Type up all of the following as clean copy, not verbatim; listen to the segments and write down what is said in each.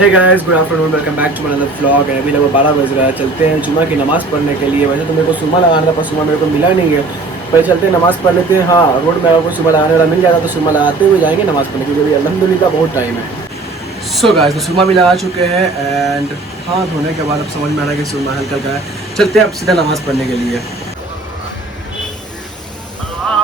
Hey guys, good afternoon, welcome back to my another vlog. अभी लगभग 12 बज रहा है। चलते हैं जुमा की नमाज़ पढ़ने के लिए। वैसे तो मेरे को सुमा लगाना था पर सुमा मेरे को मिला नहीं है। पर चलते हैं नमाज़ पढ़ लेते हैं। हाँ, रोड में अगर कोई सुमा लगाने वाला मिल जाता तो सुमा लगाते हुए जाएंगे नमाज़ पढ़ने, क्योंकि अभी अल्हम्दुलिल्लाह बहुत टाइम है। सो गाइस, तो सुमा भी लगा चुके हैं एंड हाँ, धोने के बाद अब समझ में आ रहा है कि सुमा हल्का का है। चलते हैं अब सीधा नमाज़ पढ़ने के लिए।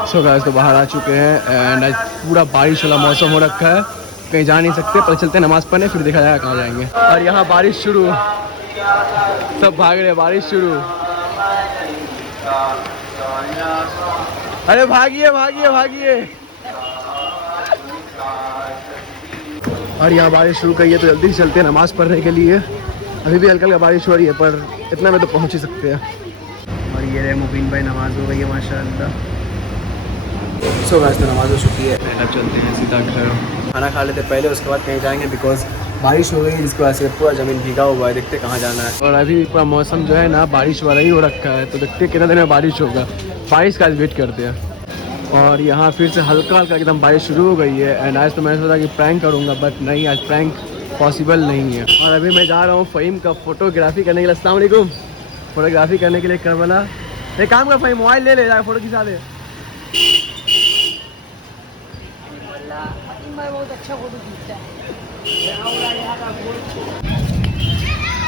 सो गाइस, तो बाहर आ चुके हैं एंड आज पूरा बारिश वाला मौसम हो रखा है, कहीं जा नहीं सकते। पर चलते हैं नमाज़ पढ़ने, फिर देखा जाएगा कहाँ जाएंगे। और यहाँ बारिश शुरू, सब भाग रहे हैं, बारिश शुरू। अरे भागिए भागिए भागिए। और यहाँ बारिश शुरू गई है तो जल्दी से चलते हैं नमाज़ पढ़ने के लिए। अभी भी हल्का हल्का बारिश हो रही है पर इतना में तो पहुँच ही सकते हैं। और ये रहे मुबीन भाई, नमाज़ हो गई है माशाल्लाह। सो गाइस, तो नमाज़ हो चुकी है। अब चलते हैं सीधा घर, खाना खा लेते पहले, उसके बाद कहीं जाएंगे बिकॉज बारिश हो गई है, जिसकी वजह से पूरा ज़मीन भीगा हुआ है। देखते कहाँ जाना है। और अभी पूरा मौसम जो है ना बारिश वाला ही हो रखा है, तो देखते कितना दिन में बारिश होगा। बारिश का आज वेट करते हैं। और यहाँ फिर से हल्का हल्का एकदम बारिश शुरू हो गई है। एंड आज तो मैंने सोचा कि प्रैंक करूँगा, बट नहीं, आज प्रैंक पॉसिबल नहीं है। और अभी मैं जा रहा हूँ फ़हीम का फ़ोटोग्राफी करने के लिए। अस्सलाम वालेकुम। फ़ोटोग्राफी करने के लिए करबला। एक काम कर फ़हीम, मोबाइल ले ले, जाकर फ़ोटो खिंचा दे। बहुत अच्छा फोटो खींचता है।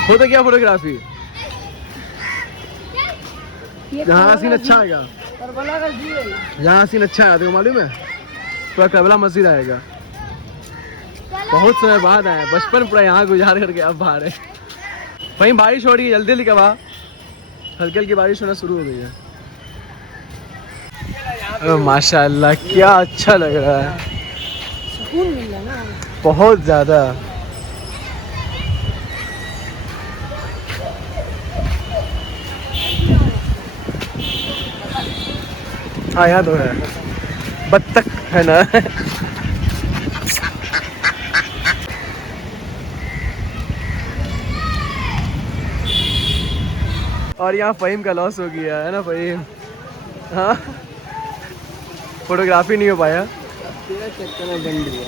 हो तो क्या फोटोग्राफी, यहाँ सीन अच्छा आएगा, करबला का व्यू है। यहाँ सीन अच्छा है, देखो मालूम है, पूरा करबला मस्जिद आएगा। बहुत समय बाद आया, बचपन पूरा यहाँ गुजार करके अब बाहर है। वहीं बारिश हो रही है, जल्दी जल्दी कब आ, हल्की हल्की बारिश होना शुरू हो गई है। माशाल्लाह क्या अच्छा लग रहा है, सुकून मिल रहा है ना बहुत ज़्यादा। हाँ यहाँ तो है, बत्तख है ना। और यहाँ फ़हीम का लॉस हो गया है ना फ़हीम। हाँ, फोटोग्राफी नहीं हो पाया। तेरा चक्कर में बन गया।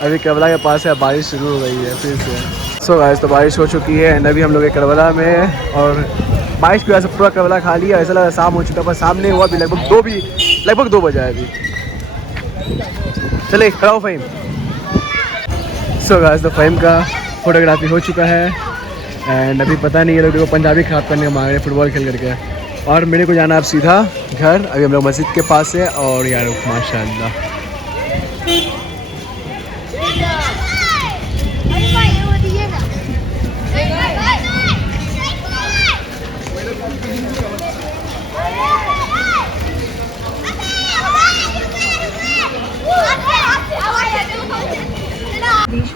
अभी करबला के पास है, बारिश शुरू हो गई है फिर से। सो गाइस, तो बारिश हो चुकी है एंड अभी हम लोग करबला में। और बारिश की वजह से पूरा करबला खा लिया, ऐसा लगा शाम हो चुका, पर शाम नहीं हुआ। अभी लगभग 2 बजा है अभी। चले खड़ा हो फ़हीम। सो गाइस, तो फ़हीम का फोटोग्राफी हो चुका है एंड अभी पता नहीं, ये लोग पंजाबी खराब करने मांग रहे हैं फुटबॉल खेल करके। और मेरे को जाना अब सीधा घर। अभी हम लोग मस्जिद के पास है और यार माशाल्लाह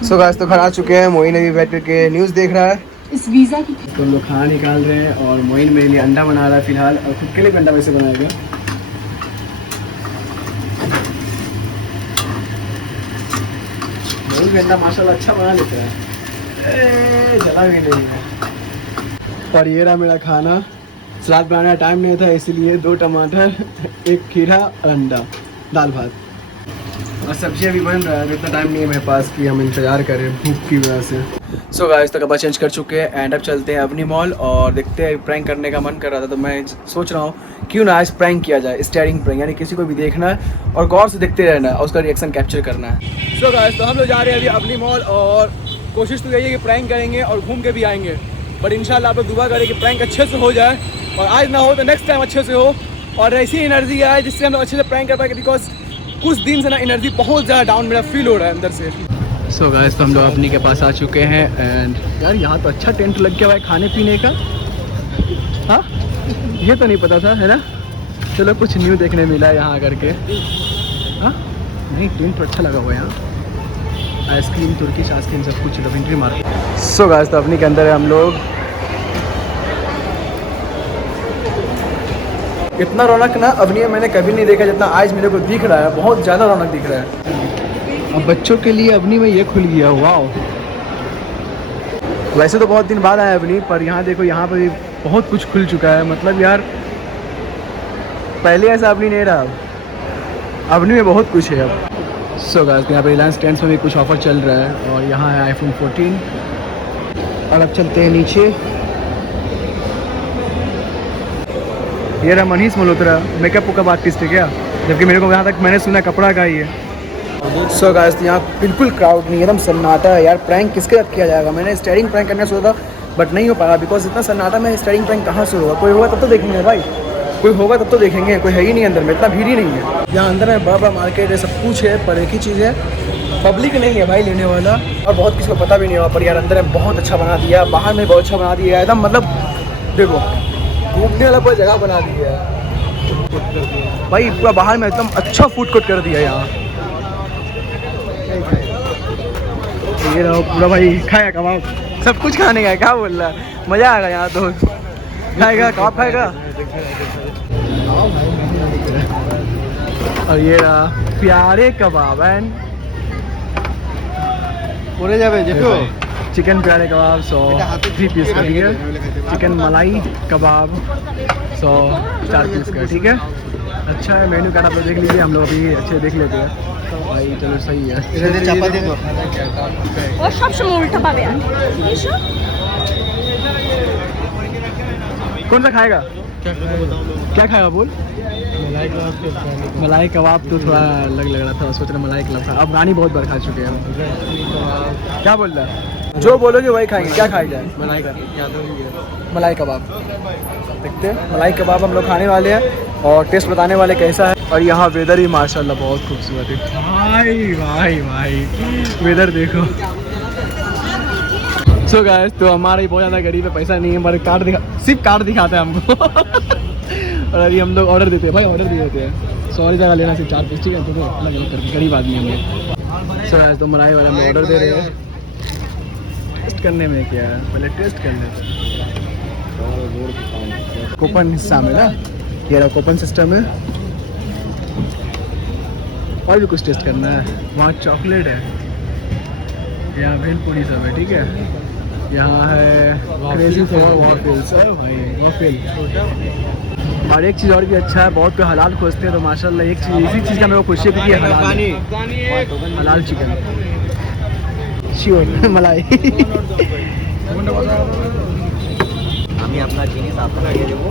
सो गाइस, तो घर आ चुके हैं। मोइन अभी बैठ करके न्यूज़ देख रहा है। इस वीजा की तो हम लोग खाना निकाल रहे हैं और मोइन मेरे लिए अंडा बना रहा है फिलहाल, और खुद के लिए अंडा वैसे बनाएगा। मोइन भी अंडा माशाल्लाह अच्छा बना लेता है, जला भी नहीं है। और ये रहा मेरा खाना। सलाद बनाने का टाइम नहीं था, इसीलिए 2 टमाटर, 1 खीरा और अंडा, दाल भात। और सब्जियाँ भी बन रहा है, इतना टाइम नहीं है मेरे पास कि हम इंतज़ार करें भूख की वजह से। सो गाइस, तो कपड़ा चेंज कर चुके हैं एंड अब चलते हैं अवनी मॉल। और देखते हैं, प्रैंक करने का मन कर रहा था तो मैं सोच रहा हूँ क्यों ना आज प्रैंक किया जाए, स्टेयरिंग प्रैंक, यानी किसी को भी देखना है और गौर से देखते रहना है और उसका रिएक्शन कैप्चर करना है। सो गाइस, तो हम लोग जा रहे हैं अभी अवनी मॉल और कोशिश तो यही है कि प्रैंक करेंगे और घूम के भी आएंगे। बट इंशाल्लाह आप लोग दुआ करें कि प्रैंक अच्छे से हो जाए, और आज ना हो तो नेक्स्ट टाइम अच्छे से हो और ऐसी एनर्जी आए जिससे हम लोग अच्छे से प्रैंक कर पाए। बिकॉज कुछ दिन से ना एनर्जी बहुत ज़्यादा डाउन मेरा फील हो रहा है अंदर से। सो गाइस, तो हम लोग अपनी के पास आ चुके हैं एंड यार यहाँ तो अच्छा टेंट लग गया हुआ है खाने पीने का। हाँ, ये तो नहीं पता था, है ना। चलो कुछ न्यू देखने मिला यहाँ करके। हाँ नहीं, टेंट तो अच्छा लगा हुआ है यहाँ। आइसक्रीम, तुर्किश आइसक्रीम, सब कुछ लवेंट्री मार्केट। सो गाइस, तो अपनी के अंदर है हम लोग। इतना रौनक ना अवनी में मैंने कभी नहीं देखा जितना आज मेरे को दिख रहा है। बहुत ज़्यादा रौनक दिख रहा है। अब बच्चों के लिए अवनी में ये खुल गया, वाह। वैसे तो बहुत दिन बाद आया अवनी, पर यहाँ देखो, यहाँ पर भी बहुत कुछ खुल चुका है। मतलब यार पहले ऐसा अवनी नहीं रहा, अवनी में बहुत कुछ है अब। सो गाइस यहाँ पे रिलायंस ट्रेंड्स में भी कुछ ऑफर चल रहा है और यहाँ है iPhone 14। और अब चलते हैं नीचे। ये रहा मनीष मल्होत्रा, मेकअप का आर्टिस्ट है क्या, जबकि मेरे को यहाँ तक मैंने सुना कपड़ा का ही है। सो गाइस यहाँ बिल्कुल क्राउड नहीं है, एकदम सन्नाटा है यार। प्रैंक किसके साथ किया जाएगा, मैंने स्टेयरिंग प्रैंक करना सोचा था बट नहीं हो पाया बिकॉज इतना सन्नाटा में स्टेयरिंग प्रैंक कहाँ से होगा। कोई होगा तब तो देखेंगे भाई, कोई होगा तब तो देखेंगे, कोई है ही नहीं अंदर में, इतना भीड़ ही नहीं है। यहाँ अंदर में बड़ा बड़ा मार्केट है, सब कुछ है, पर एक ही चीज़ है पब्लिक नहीं है भाई लेने वाला, और बहुत किसी को पता भी नहीं होगा। पर यार अंदर में बहुत अच्छा बना दिया, बाहर में बहुत अच्छा बना दिया एकदम, मतलब देखो घूमने वाला पूरा जगह बना दिया है भाई, पूरा बाहर में एकदम अच्छा फूड कोर्ट कर दिया यहाँ। ये रहो पूरा भाई, खाया कबाब, सब कुछ खाने का है, क्या बोल रहा है, मज़ा आएगा यहाँ तो। खाएगा कबाब खाएगा। और ये रहा प्यारे कबाब एंड পড়ে যাবে দেখো चिकन प्यारे कबाब 100 3 पीस का, ठीक है। चिकन मलाई कबाब 100 4 पीस का, ठीक है। अच्छा है, मेन्यू कार्ड आप लोग देख लीजिए, हम लोग अभी अच्छे देख लेते हैं भाई। चलो सही है। এটা দিয়ে চাপা দিয়ে দাও ও সবসময় উল্টা পাবে আর এসো कौन सा खाएगा, क्या खाएगा बोल। मलाई कबाब तो थोड़ा अलग लग रहा था, सोच रहे मलाई कबाब था। अब रानी बहुत बार खा चुके हैं हम। क्या बोल रहा है, जो बोलोगे वही खाएंगे। क्या खाया जाए, मलाई कबाब देखते हैं। मलाई कबाब हम लोग खाने वाले हैं और टेस्ट बताने वाले कैसा है। और यहाँ वेदर ही माशाल्लाह बहुत खूबसूरत है भाई भाई भाई, वेदर देखो। सो गाइस तो हमारा ही बहुत ज़्यादा गरीब है, पैसा नहीं है, हमारे कार्ड दिखा, सिर्फ कार्ड दिखाता है हमको। और अभी हम लोग ऑर्डर देते हैं भाई, ऑर्डर दे देते हैं। 100 जगह लेना सिर्फ 4 पीस, ठीक है। दोनों अलग अलग करके, गरीब आदमी हम लोग। सो गाइस तो मलाई वाले हम ऑर्डर दे रहे हैं। टेस्ट करने में क्या है, पहले टेस्ट कर लेते। कूपन हिस्सा में ना, ये रहा कूपन सिस्टम है। और भी कुछ टेस्ट करना है, वहाँ चॉकलेट है, यहाँ भेलपूरी सब है, ठीक है। यहाँ है क्रेजी फॉर वॉफल्स भाई, वॉफल। और एक चीज़ और भी अच्छा है, बहुत कोई हलाल खोजते हैं तो माशाल्लाह एक चीज़, इसी चीज़ का मेरे को खुशी है कि हलाल चिकन শিওর मलाई। আমি আপনার জিনিস আপনাকে দেব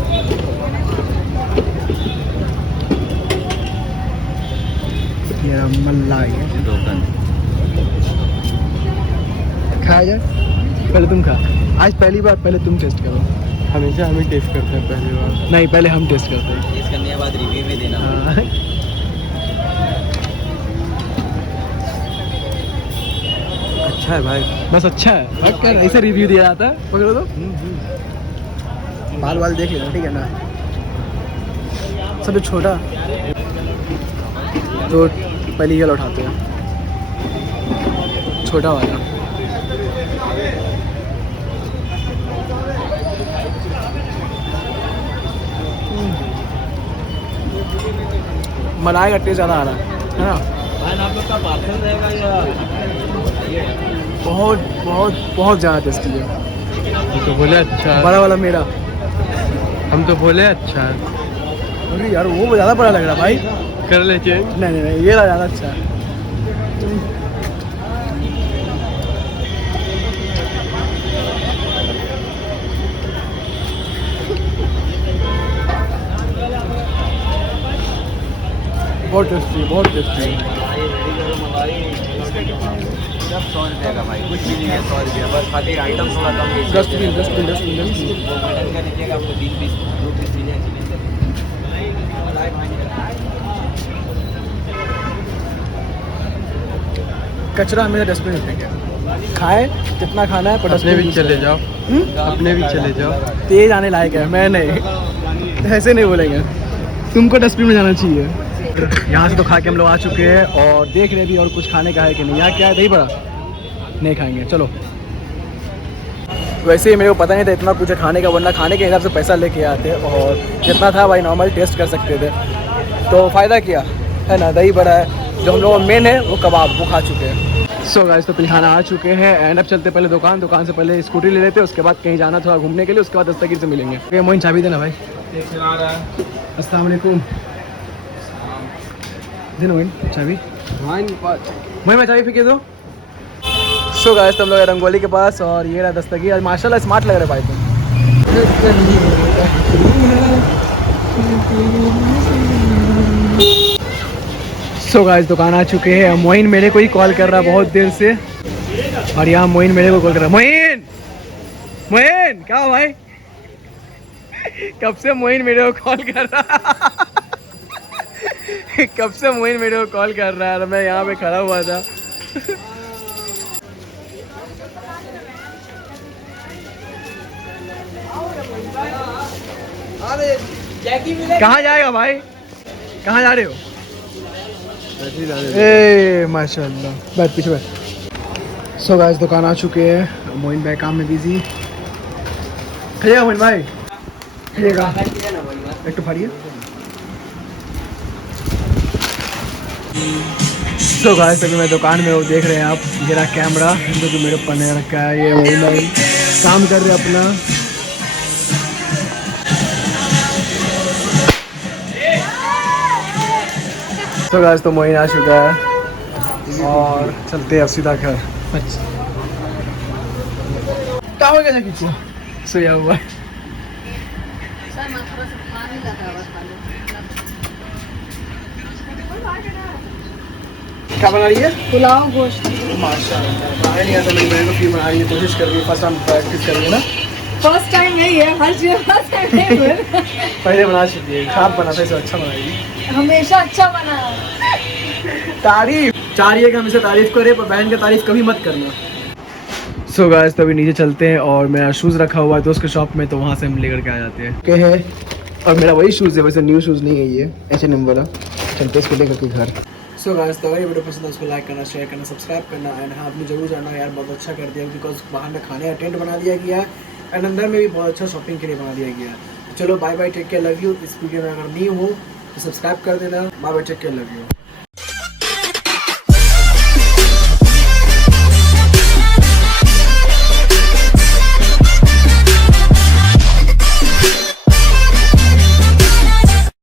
मेरा मलाई দোকান खाया जाए। पहले तुम खा, आज पहली बार, पहले तुम टेस्ट करो। हमेशा हम ही टेस्ट करते हैं पहली बार। नहीं पहले हम टेस्ट करते हैं। टेस्ट करने के बाद रिव्यू भी देना। हाँ। अच्छा है भाई, बस अच्छा है, ऐसे रिव्यू दिया जाता है। पकड़ो तो बाल बाल देख लेना, ठीक है ना। सब छोटा तो पहले ये उठाते हैं, छोटा वाला। मलाई का टेस्ट ज़्यादा आ रहा है ना। आप लोग का पार्सल रहेगा या बहुत बहुत बहुत ज़्यादा टेस्टी है। हम तो बोले अच्छा है। बड़ा वाला मेरा, हम तो बोले अच्छा है। अरे यार वो ज़्यादा बड़ा लग रहा भाई। कर ले चेंज। नहीं नहीं ये ज़्यादा अच्छा है। बहुत टेस्टी, बहुत टेस्टी। सब 100 रुपये का भाई, कुछ भी नहीं है 100 रुपये, बस खाली आइटम थोड़ा कम लीजिए। Dustbin dustbin dustbin dustbin. वो मटन का लीजिएगा, आपको 3 पीस 2 पीस लीजिए। कचरा हमेशा डस्टबिन में फेंके, खाए जितना खाना है पर अपने डस्टबिन भी चले जाओ, अपने भी चले जाओ। तेज आने लायक है, मैं नहीं, ऐसे नहीं बोलेंगे, तुमको डस्टबिन में जाना चाहिए। यहाँ से तो खा के हम लोग आ चुके हैं और देख रहे भी और कुछ खाने का है कि नहीं। यहाँ क्या है, दही बड़ा नहीं खाएंगे, चलो। वैसे ही मेरे को पता नहीं था इतना कुछ है खाने का, वरना खाने के हिसाब से पैसा लेके आते और जितना था भाई नॉर्मल टेस्ट कर सकते थे, तो फ़ायदा किया है ना। दही बड़ा है, जो हम लोग मेन है वो कबाब, वो खा चुके हैं। सो गाइस तो पिलखाना आ चुके हैं एंड अब चलते पहले दुकान से पहले स्कूटी ले लेते हैं, उसके बाद कहीं जाना थोड़ा घूमने के लिए, उसके बाद दस्तगीर से मिलेंगे। ओके मोइन चाबी देना भाई। अस्सलाम वालेकुम। दिन मोइन चाबी। मैं चाबी फेंके दो। सो गाइस तुम लोग रंगोली के पास और ये रहा दस्तगीर। आज माशाल्लाह स्मार्ट लग रहे भाई तुम। सो गाइस दुकान आ चुके हैं। मोइन मेरे को ही कॉल कर रहा है बहुत देर से, और यहाँ मोइन मेरे को कॉल कर रहा है। मोइन मोइन क्या हुआ भाई? कब से मोइन मेरे को कॉल कर रहा कब से मोइन मेरे को कॉल कर रहा है और मैं यहाँ पे खड़ा हुआ था। कहाँ जाएगा भाई? कहाँ जा रहे हो? ए माशाल्लाह, बैठ पीछे बैठ। सो गाइस दुकान आ चुके हैं। मोइन भाई काम में बिजी। खाइएगा मोइन भाई? खाइएगा एक तो फाड़िए। सो गाइस अभी मैं दुकान में हूँ, देख रहे हैं आप। ये रहा कैमरा जो कि मेरे ऊपर नहीं रखा है। ये मोइन भाई काम कर रहे हैं अपना। तो गाइस तो मोइन आ चुका है और चलते हैं अब सीधा घर। क्या हो गया किसी सोया हुआ है? क्या बना रही है? पुलाव गोश्त। माशाल्लाह नहीं आता मेरी बहन को फिर बना रही है, कोशिश कर रही है। फर्स्ट टाइम प्रैक्टिस कर रही है ना? फर्स्ट टाइम नहीं है, हर चीज फर्स्ट टाइम नहीं है। पहले बना चुकी है, खराब बना था, इसे अच्छा बनाएगी। हमेशा अच्छा बना। तारीफ चाहिए कि हमेशा तारीफ करे, पर बहन की तारीफ कभी मत करना। सो गाइस तो अभी नीचे चलते हैं और मेरा शूज़ रखा हुआ है दोस्त के शॉप में, तो वहाँ से हम लेकर के आ जाते हैं। क्या है? और मेरा वही शूज़ है, वैसे न्यू शूज़ नहीं है ये, H&M वाला। चलते इसको लेकर के घर। सो गाइस तो अगर ये वीडियो पसंद है उसको लाइक करना, शेयर करना, सब्सक्राइब करना। एंड हाँ आपने जरूर जाना यार, बहुत अच्छा कर दिया, बिकॉज बाहर में खाने का टेंट बना दिया गया है एंड अंदर में भी बहुत अच्छा शॉपिंग के लिए बना दिया गया है। चलो bye bye, take care, love you. इस वीडियो में अगर न्यू हो तो सब्सक्राइब कर देना। Bye bye, take care, love you.